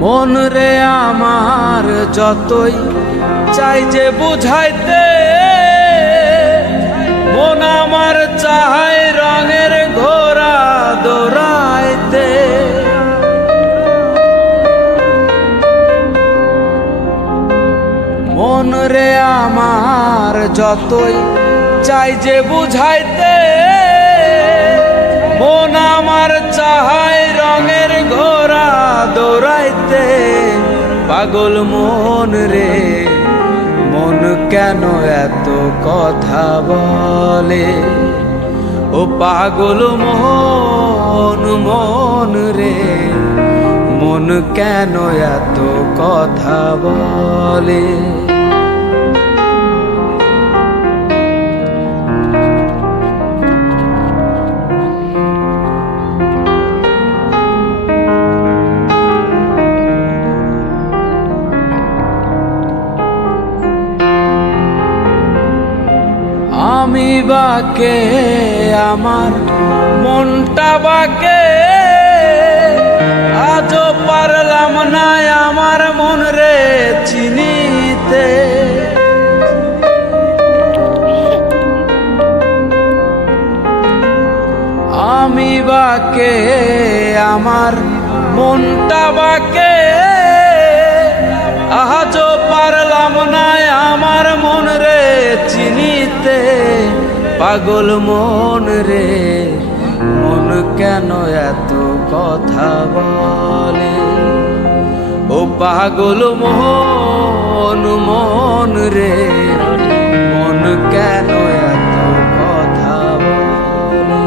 মন রে আমার যতই চাই যে বুঝাইতে, মন আমার চায় রঙের ঘোড়া দৌড়াইতে। মন রে আমার যতই চাই যে বুঝাইতে, মন আমার চায় রঙের ঘোড়া দৌড়াইতে। পাগল মন রে মন কেন এত কথা বলে, ও পাগল মন মন রে মন কেন এত কথা বলে। আমি বাকে আমার মনটা বাকে, আজও পারলাম না আমার মন রে চিনিতে। আমি বাকে আমার মনটা বাকে, আজও পারলাম না আমার মন রে চিনিতে। পাগল মন রে মন কেন এত কথা বলে, ও পাগল মন মন রে মন কেন এত কথা বলে।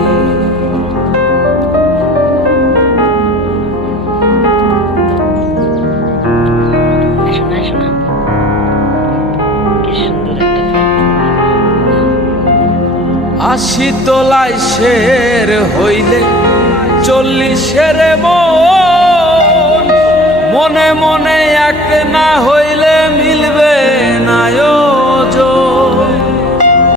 আশি তোলায় শের হইলে 40-এর মন, মনে মনে এক না হয়ে